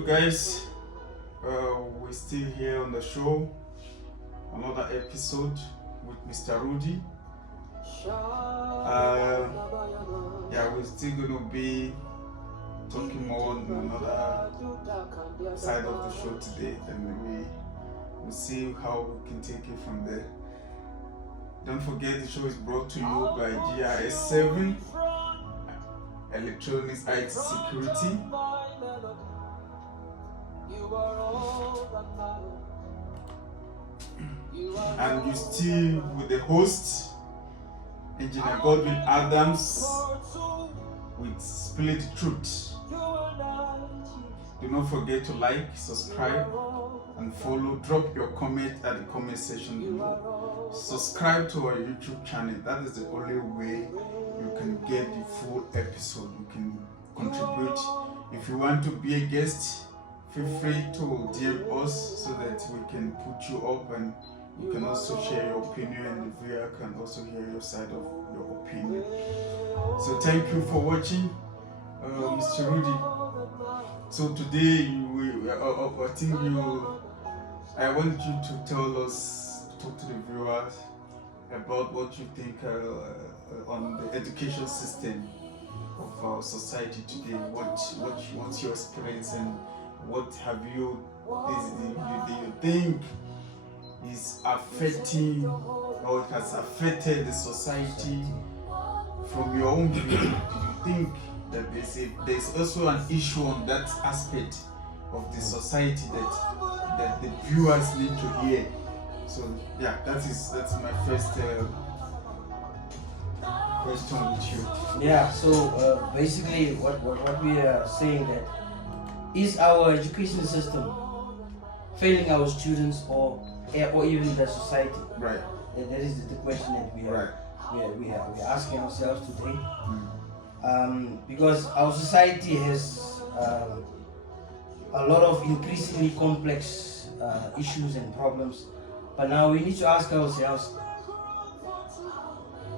Hello guys, we're still here on the show, another episode with Mr. Rudy. We're still going to be talking more on another side of the show today, and we'll see how we can take it from there. Don't forget, the show is brought to you by GRS7 Electronics IT Security. And you still with the host, Engineer Godwin Adams, with Split Truth. Do not forget to like, subscribe, and follow. Drop your comment at the comment section below. Subscribe to our YouTube channel. That is the only way you can get the full episode. You can contribute. If you want to be a guest, feel free to DM us so that we can put you up, and you can also share your opinion, and the viewer can also hear your side of your opinion. So thank you for watching, Mr. Rudy. So today, I want you to tell us, talk to the viewers about what you think on the education system of our society today. What's your experience, and what have you do you think is affecting, or it has affected the society from your own view? Do you think that there's also an issue on that aspect of the society that the viewers need to hear? So yeah, that's my first question with you. Yeah, so basically what we are saying, that is our education system failing our students or even the society? Right. That is the question that we are we are asking ourselves today. Because our society has a lot of increasingly complex issues and problems, but now we need to ask ourselves,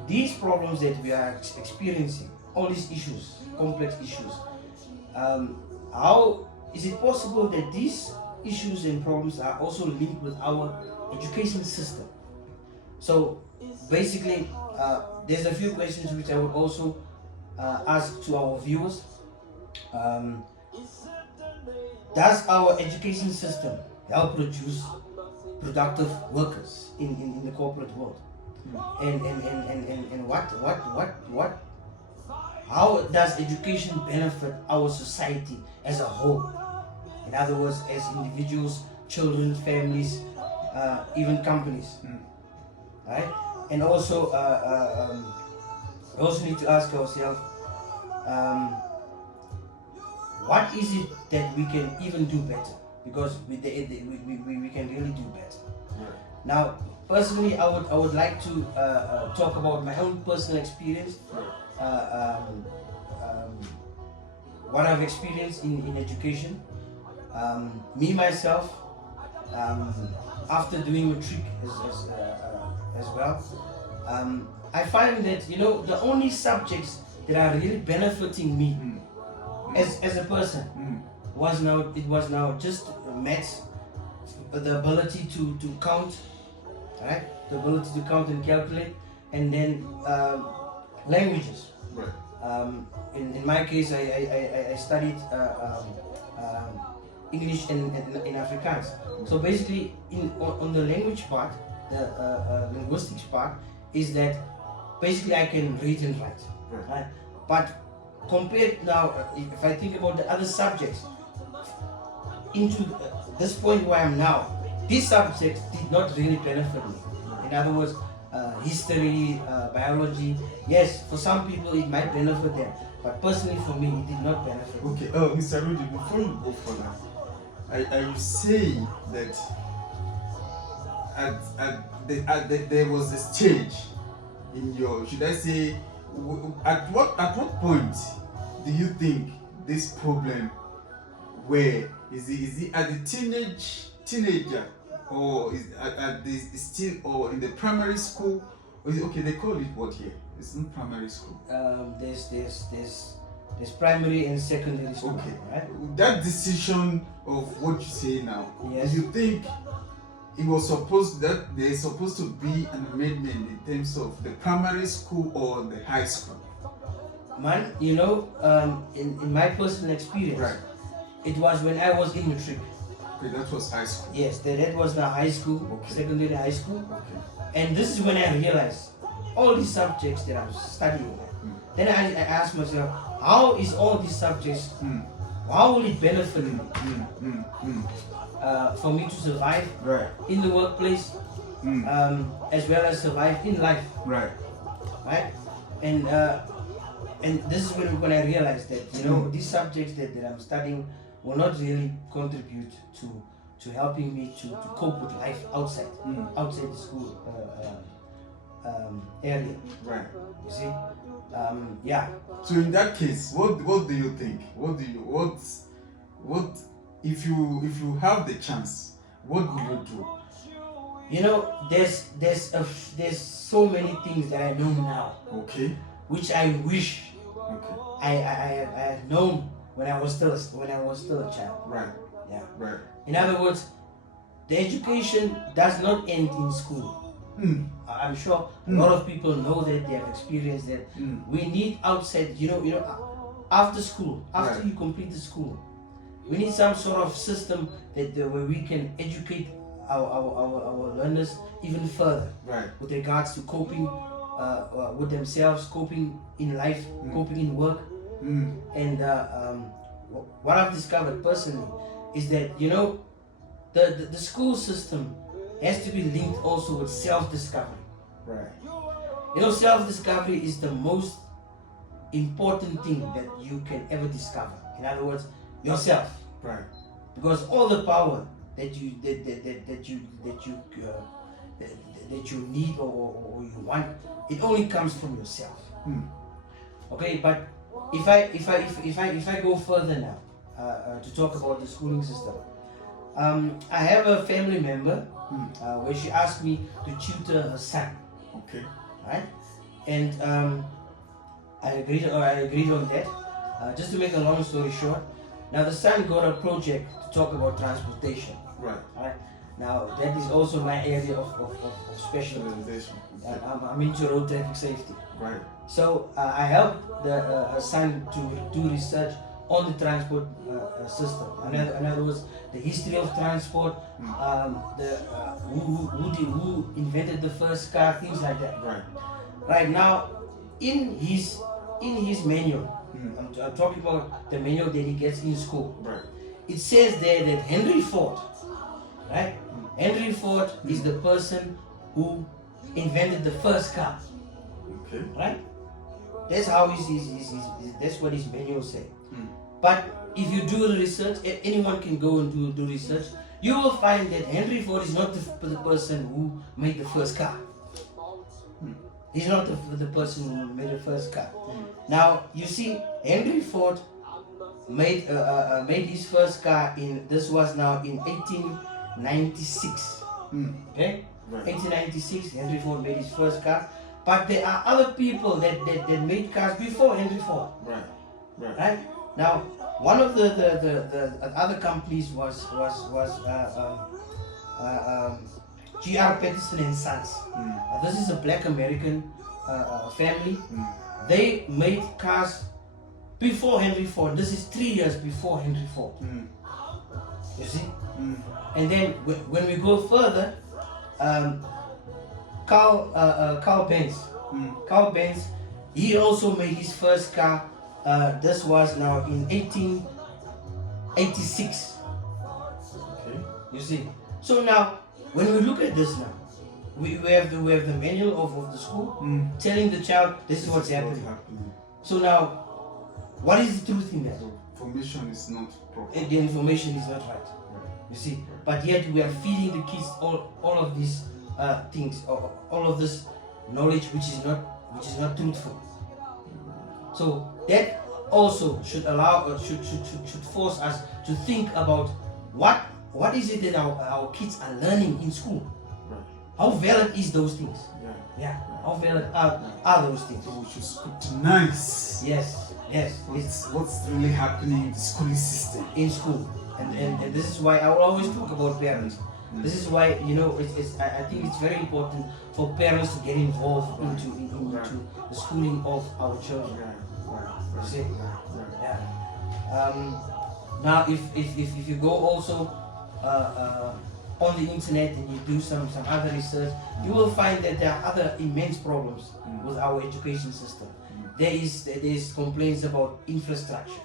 these problems that we are experiencing, all these issues, complex issues, how is it possible that these issues and problems are also linked with our education system? So basically, there's a few questions which I would also ask to our viewers. Does our education system help produce productive workers in the corporate world? And how does education benefit our society as a whole? In other words, as individuals, children, families, even companies, right? And also, we also need to ask ourselves, what is it that we can even do better? Because we can really do better. Yeah. Now, personally, I would like to talk about my own personal experience. What I've experienced in education. Me myself, after doing matric as well, I find that the only subjects that are really benefiting me as a person was now just maths, the ability to count, right? The ability to count and calculate, and then languages. Right. In my case, I studied English and Afrikaans. So basically, on the language part, the linguistics part, is that basically I can read and write. Right? But compared now, if I think about the other subjects, into this point where I am now, these subjects did not really benefit me. In other words, history, biology, yes, for some people it might benefit them, but personally for me it did not benefit me. Okay, Mr. Rudy, before you go further, are you saying that there was a stage in your, should I say, at what point do you think this problem is it at the teenager, or is at the still, or in the primary school, or is it, okay, they call it what here? It's not primary school. There's There's primary and secondary school. Okay. Right? That decision of what you say now, Yes. do you think it was supposed that there's supposed to be an amendment in terms of the primary school or the high school? Man, in my personal experience, Right. it was when I was in matric. Okay, that was high school. Yes, that was the high school, Okay. secondary high school. Okay. And this is when I realized all these subjects that I'm studying. Then I asked myself, how is all these subjects, how will it benefit me for me to survive Right. in the workplace, as well as survive in life, Right. right? And this is when I realized that these subjects that I'm studying will not really contribute to helping me to cope with life outside the school area. Right. You see, yeah. So in that case, what do you think? What if you have the chance, what will you do? There's so many things that I know now, Okay. which I wish Okay. I had known when I was still a child. Right. Yeah. Right. In other words, the education does not end in school. I'm sure a lot of people know that, they have experienced that. We need outside, after school, after Right. you complete the school, we need some sort of system that where we can educate our learners even further Right. with regards to coping with themselves, coping in life, coping in work. And what I've discovered personally is that the school system has to be linked also with self-discovery. Right. Self-discovery is the most important thing that you can ever discover. In other words, yourself. Right. Because all the power that you need or you want, it only comes from yourself. Okay, but if I go further now to talk about the schooling system, I have a family member where she asked me to tutor her son. Okay. Right? And I agreed on that. Just to make a long story short, now the son got a project to talk about transportation. Right. Right? Now that is also my area of specialty. Specialization. I'm into road traffic safety. Right. So I helped her son to do research on the transport system. In other words, the history of transport, who invented the first car, things like that. Right. Right now, in his manual, I'm talking about the manual that he gets in school. Right. It says there that Henry Ford, right? Henry Ford is the person who invented the first car. Okay. Right? That's how that's what his manual says. But if you do the research, anyone can go and do research, you will find that Henry Ford is not the person who made the first car. He's not the person who made the first car. Now, you see, Henry Ford made his first car this was now in 1896. Okay? Right. 1896, Henry Ford made his first car. But there are other people that made cars before Henry Ford. Right. Right. Right? Now, one of the other companies was G.R. Peterson and Sons. This is a black American family. They made cars before Henry Ford. This is 3 years before Henry Ford. You see? And then when we go further, Carl Benz. Carl Benz, he also made his first car. This was now in 1886. Okay. You see. So now, when we look at this now, we have the manual of the school telling the child this is what's happening. So now, what is the truth in that? So information is not proper. The information is not right. You see, but yet we are feeding the kids all of these things, all of this knowledge which is not truthful. So that also should allow, should force us to think about what is it that our kids are learning in school. Right. How valid is those things? Yeah. Yeah. How valid are those things? So we should scrutinize. Yes. Yes, what's really happening in the schooling system. in school, and this is why I will always talk about parents. This is why, you know, I think it's very important for parents to get involved into the schooling of our children. You see? Yeah. Now, if you go also on the internet and you do some other research, you will find that there are other immense problems with our education system. There is complaints about infrastructure.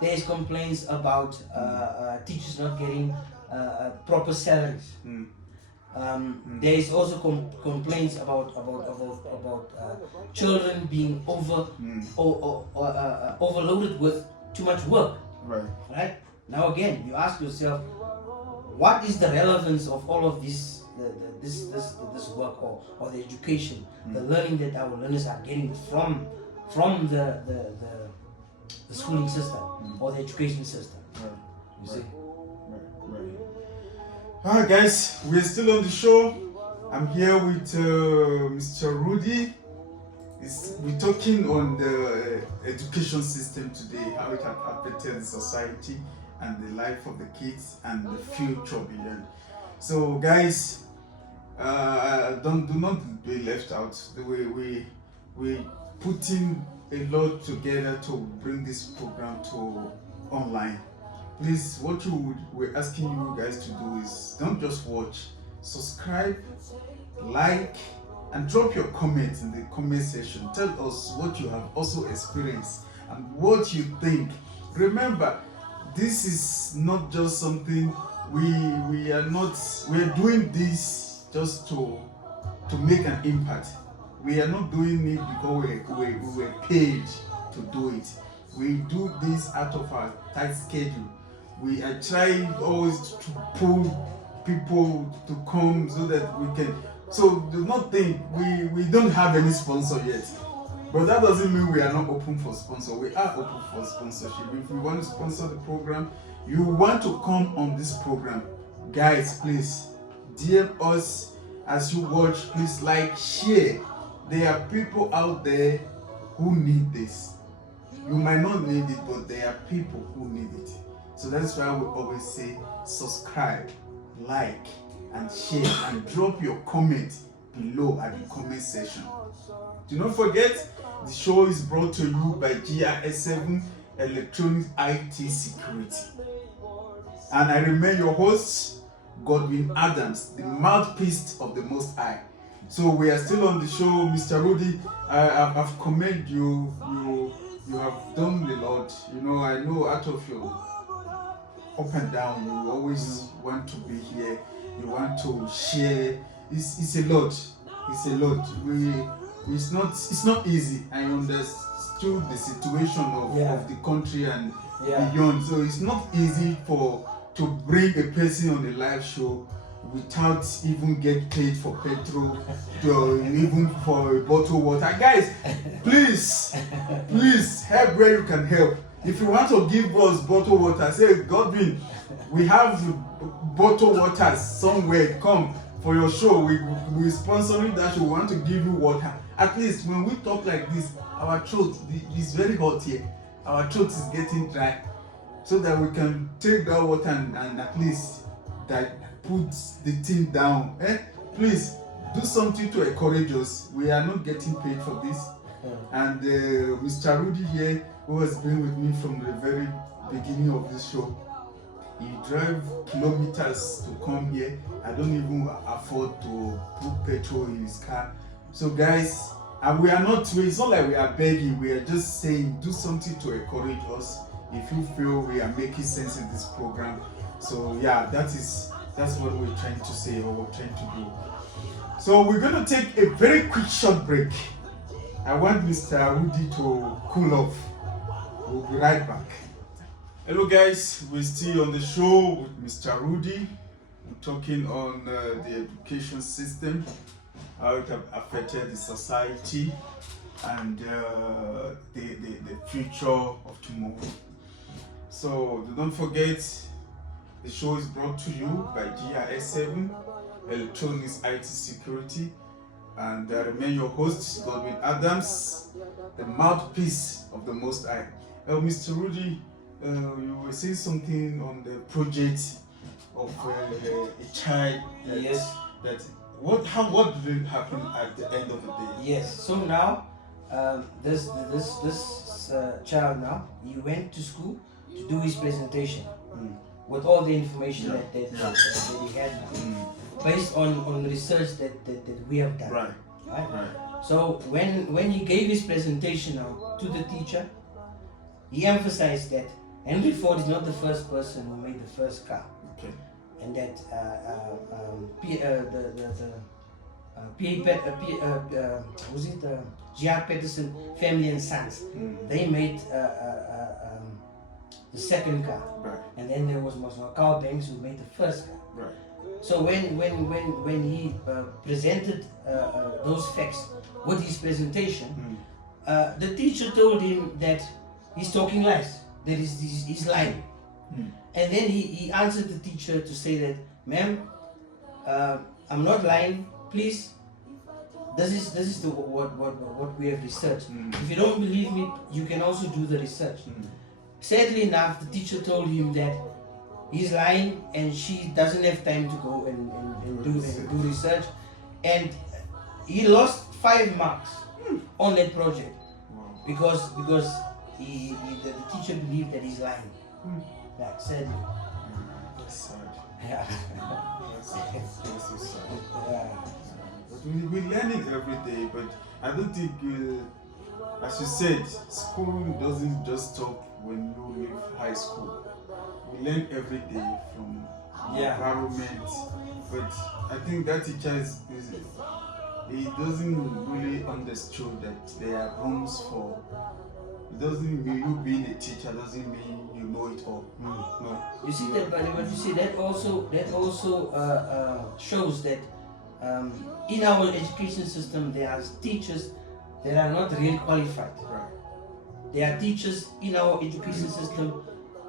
There is complaints about teachers not getting proper salaries. There is also complaints about children being overloaded with too much work. Right? Now again, you ask yourself, what is the relevance of all of this work or the education, the learning that our learners are getting from the schooling system or the education system? You see? Alright guys, we're still on the show. I'm here with Mr. Rudy. We're talking on the education system today, how it has affected the society and the life of the kids and the future beyond. So guys, do not be left out. We putting a lot together to bring this program to online. Please, what we're asking you guys to do is don't just watch, subscribe, like, and drop your comments in the comment section. Tell us what you have also experienced and what you think. Remember, this is not just something we're doing this just to make an impact. We are not doing it because we were paid to do it. We do this out of our tight schedule. We are trying always to pull people to come so that we can. So do not think we don't have any sponsor yet. But that doesn't mean we are not open for sponsor. We are open for sponsorship. If you want to sponsor the program, you want to come on this program, guys, please DM us as you watch. Please like, share. There are people out there who need this. You might not need it, but there are people who need it. So that's why we always say subscribe, like, and share, and drop your comment below at the comment section. Do not forget, the show is brought to you by GRS7 Electronics IT Security. And I remain your host, Godwin Adams, the mouthpiece of the Most High. So we are still on the show, Mr. Rudy. I've commended you. You have done a lot. You know, I know out of your up and down, you always want to be here. You want to share. It's a lot. It's a lot. It's not easy. I understood the situation of the country and beyond. So it's not easy to bring a person on a live show without even get paid for petrol, even for a bottle of water. Guys, please help where you can help. If you want to give us bottled water, say, Godwin, we have bottled water somewhere. Come for your show. We're sponsoring that show. We want to give you water. At least when we talk like this, our throat is very hot here. Our throat is getting dry. So that we can take that water and at least put the thing down. Please do something to encourage us. We are not getting paid for this. And Mr. Rudy here, who has been with me from the very beginning of this show, he drive kilometers to come here. I don't even afford to put petrol in his car. So guys, and we are not, it's not like we are begging, we are just saying do something to encourage us if you feel we are making sense in this program. So yeah, that's what we're trying to say, or we're trying to do. So we're going to take a very quick short break. I want Mr. Rudy to cool off. We'll be right back. Hello guys, we're still on the show with Mr. Rudy. We're talking on the education system, how it has affected the society and the future of tomorrow. So don't forget, the show is brought to you by GRS7 Electronics IT Security, and I remain your host, Godwin Adams, the mouthpiece of the Most High. Mr. Rudy, you were saying something on the project of a child. Yes. What did happen at the end of the day? Yes. So now, this child now, he went to school to do his presentation with all the information that he had now, based on research that we have done. Right. Right? So when he gave his presentation now to the teacher, he emphasized that Henry Ford is not the first person who made the first car, Okay. and that G.R. Peterson family and sons, they made the second car, Right. and then there was Carl Banks who made the first car. Right. So when he presented those facts with his presentation, the teacher told him that he's talking lies, that he's lying. And then he answered the teacher to say that, ma'am, I'm not lying, please. This is what we have researched. If you don't believe me, you can also do the research. Sadly enough, the teacher told him that he's lying and she doesn't have time to go and do research, and he lost 5 marks on that project. Wow. because the teacher believed that he's lying. Like, sadly. That's sad. Yeah. That's so sad. Yeah. But we learn it every day, but I don't think, as you said, school doesn't just stop when you leave high school. We learn every day from the environment, but I think that teacher he doesn't really understand that there are rooms for. It doesn't mean you being a teacher doesn't mean you know it all. No. You see that, but you see that also shows that in our education system there are teachers that are not really qualified. Right. There are teachers in our education system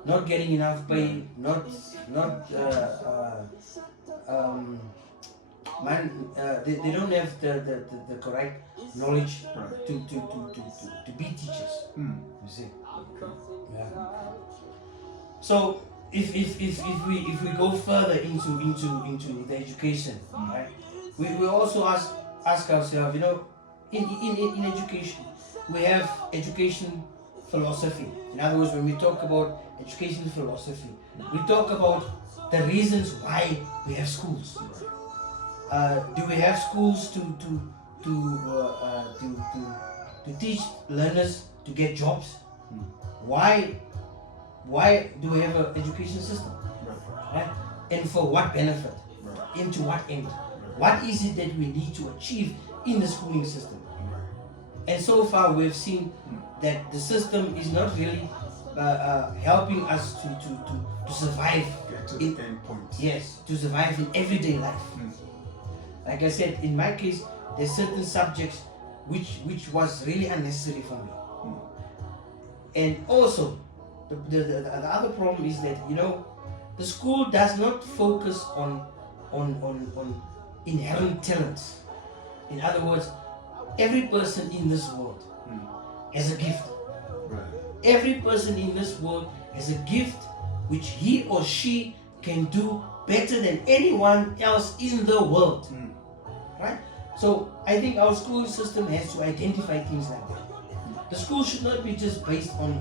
not getting enough pay, they don't have the correct knowledge to be teachers. You see. Yeah. So if we go further into the education, right? We also ask ourselves, in education we have education philosophy. In other words, when we talk about education philosophy, we talk about the reasons why we have schools. Do we have schools to teach learners to get jobs? Why do we have an education system? Right? And for what benefit? And to what end? What is it that we need to achieve in the schooling system? And so far we've seen that the system is not really helping us to survive. Get to the end point. Yes, to survive in everyday life. Like I said, in my case, there's certain subjects which was really unnecessary for me. And also, the other problem is that the school does not focus on inherent talents. In other words, every person in this world has a gift. Right. Every person in this world has a gift which he or she can do better than anyone else in the world. Right? So I think our school system has to identify things like that. The school should not be just based on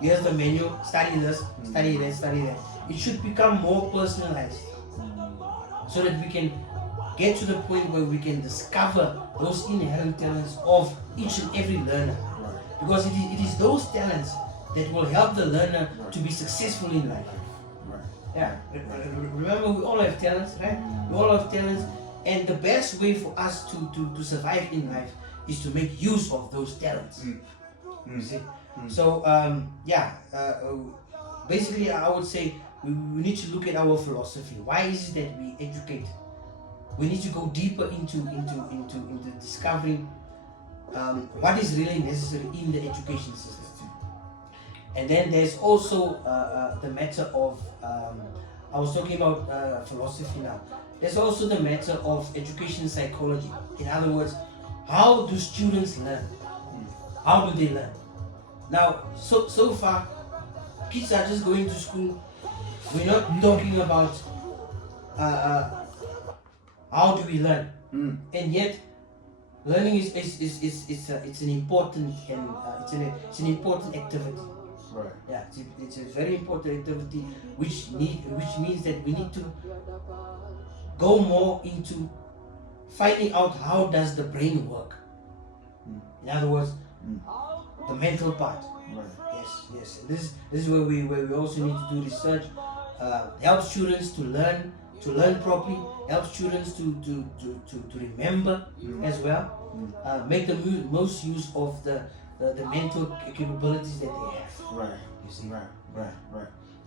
here's the menu, study this, study that, study that. It should become more personalized, so that we can get to the point where we can discover those inherent talents of each and every learner. Because it is those talents that will help the learner to be successful in life. Yeah. Remember, we all have talents, right? We all have talents, and the best way for us to survive in life is to make use of those talents. You see? So basically I would say we need to look at our philosophy. Why is it that we educate? We need to go deeper into discovering what is really necessary in the education system. And then there's also the matter of I was talking about philosophy now. There's also the matter of education psychology. In other words, how do students learn? How do they learn? Now, so far, kids are just going to school. We're not talking about how do we learn, and yet learning is it's an important and it's an important activity. Right. Yeah, it's a very important activity which means that we need to go more into finding out how does the brain work. In other words, the mental part. Right. Yes. This is where we also need to do research. Help students to learn properly. Help students to remember as well. Make the most use of the mental capabilities that they have. Right. You see. Right.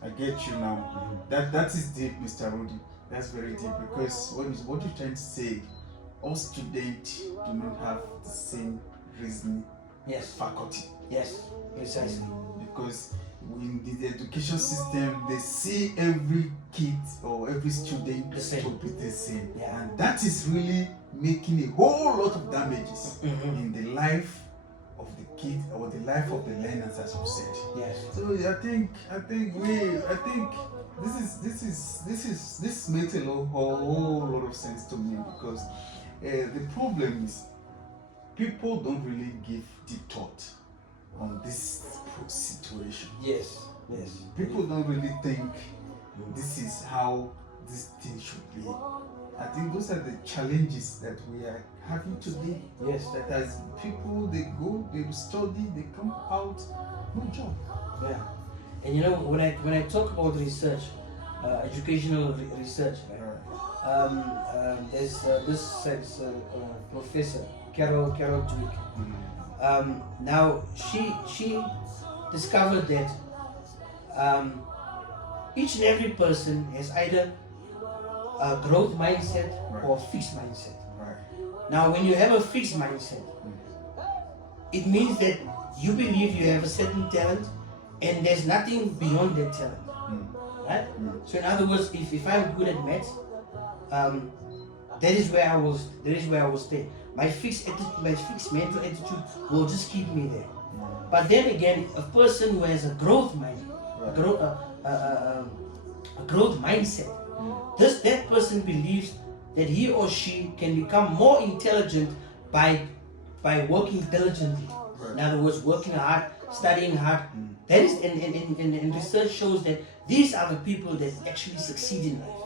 I get you now. That is deep, Mr. Rudy. That's very deep, because what you're trying to say, all students do not have the same reasoning Yes. faculty. Yes. Precisely. Because in the education system, they see every kid or every student The same. to be the same. Yeah. And that is really making a whole lot of damages in the life of the kid or the life of the learners, as you said. Yes. So I think this makes a whole lot of sense to me, because the problem is people don't really give deep thought on this situation. Yes. People don't really think this is how this thing should be. I think those are the challenges that we are having today. Yes. That as people, they go, they study, they come out, no job. Yeah. And you know, when I talk about research, educational research, right? There's this professor Carol Dweck. Now she discovered that each and every person has either a growth mindset or a fixed mindset. Right. Now, when you have a fixed mindset, it means that you believe you have a certain talent and there's nothing beyond that talent. Right? So in other words, if I'm good at maths, that is where I will stay. My fixed mental attitude will just keep me there. But then again, a person who has a growth mind, a growth mindset, that person believes that he or she can become more intelligent by working diligently. In other words, working hard, studying hard. That is, and research shows that these are the people that actually succeed in life.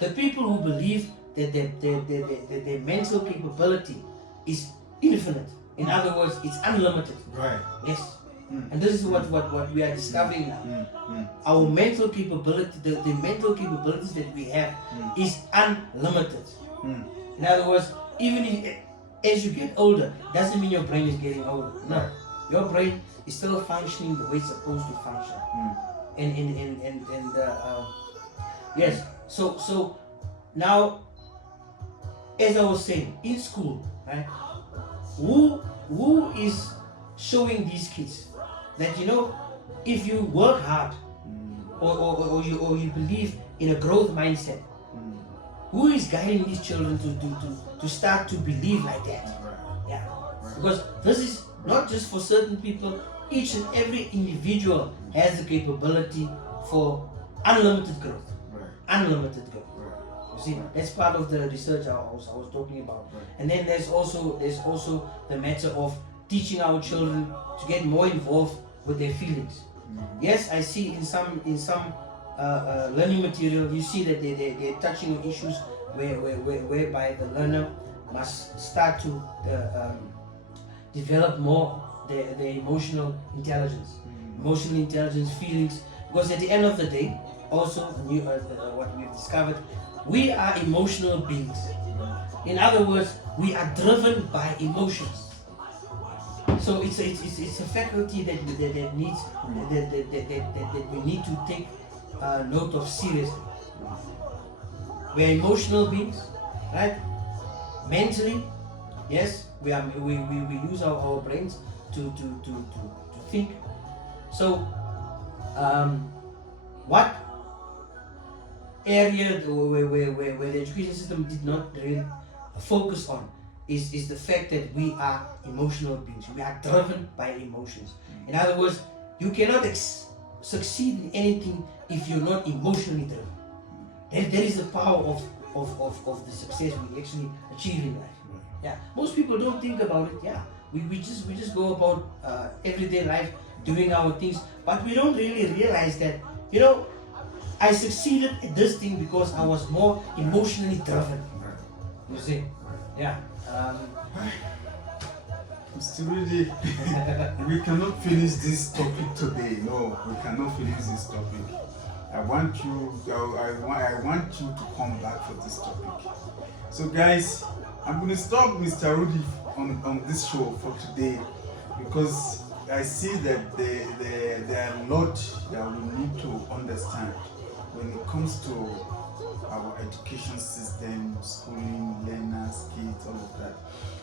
The people who believe that their mental capability is infinite. In other words, it's unlimited. Right. Yes. And this is what we are discovering now. Our mental capability, the mental capabilities that we have is unlimited. In other words, even as you get older, doesn't mean your brain is getting older. No. Your brain is still functioning the way it's supposed to function. Yes. So now, as I was saying, in school, right? Who is showing these kids that, you know, if you work hard or you believe in a growth mindset, who is guiding these children to start to believe like that? Yeah. Because this is not just for certain people. Each and every individual has the capability for unlimited growth. Unlimited growth. You see, that's part of the research I was talking about. And then there's also the matter of teaching our children to get more involved with their feelings. Yes, I see in some learning material, you see that they're touching on issues whereby the learner must start to develop more their emotional intelligence, feelings. Because at the end of the day, also what we've discovered, we are emotional beings. In other words, we are driven by emotions. So it's a faculty that needs that we need to take note of seriously. We are emotional beings, right? Mentally, yes, we use our brains to think. So, what area where the education system did not really focus on is the fact that we are emotional beings. We are driven by emotions. In other words, you cannot succeed in anything if you're not emotionally driven. That is the power of the success we actually achieve in life. Yeah, most people don't think about it. Yeah, we just go about everyday life doing our things, but we don't really realize that, you know, I succeeded at this thing because I was more emotionally driven. You see? Yeah. Mr. Rudy, we cannot finish this topic today. No, we cannot finish this topic. I want you to come back for this topic. So guys, I'm going to stop Mr. Rudy on this show for today, because I see that there are a lot that we need to understand when it comes to our education system, schooling, learners, kids, all of that.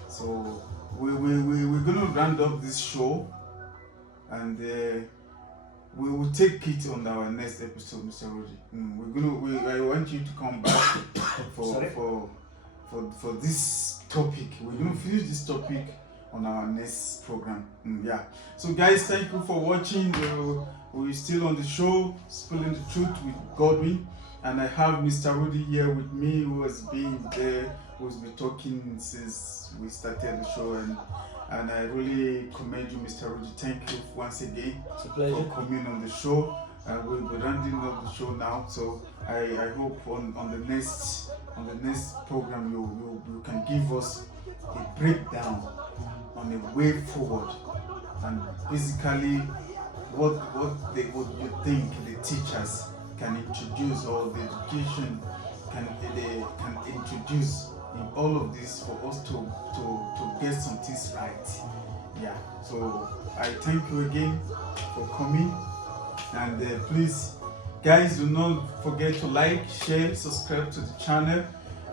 So we're going to round up this show, and we will take it on our next episode, Mr. Rudy. I want you to come back for this topic. We're going to finish this topic on our next program. Yeah. So guys, thank you for watching. We're still on the show, Spilling the Truth with Godwin, and I have Mr. Rudy here with me, who has been there, who's been talking since we started the show, and I really commend you, Mr. Rudy. Thank you once again for coming on the show. We'll be rounding up the show now, so I hope on the next program you can give us a breakdown on a way forward, and basically what you think the teachers can introduce, or the education can introduce in all of this, for us to get some things right. Yeah. So I thank you again for coming, and please, guys, do not forget to like, share, subscribe to the channel,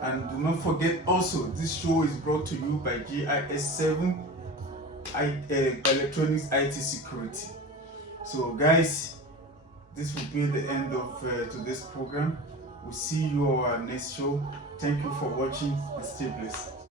and do not forget also, this show is brought to you by GIS7 Electronics IT Security. So guys, this will be the end of today's program. We'll see you on our next show. Thank you for watching, and stay blessed.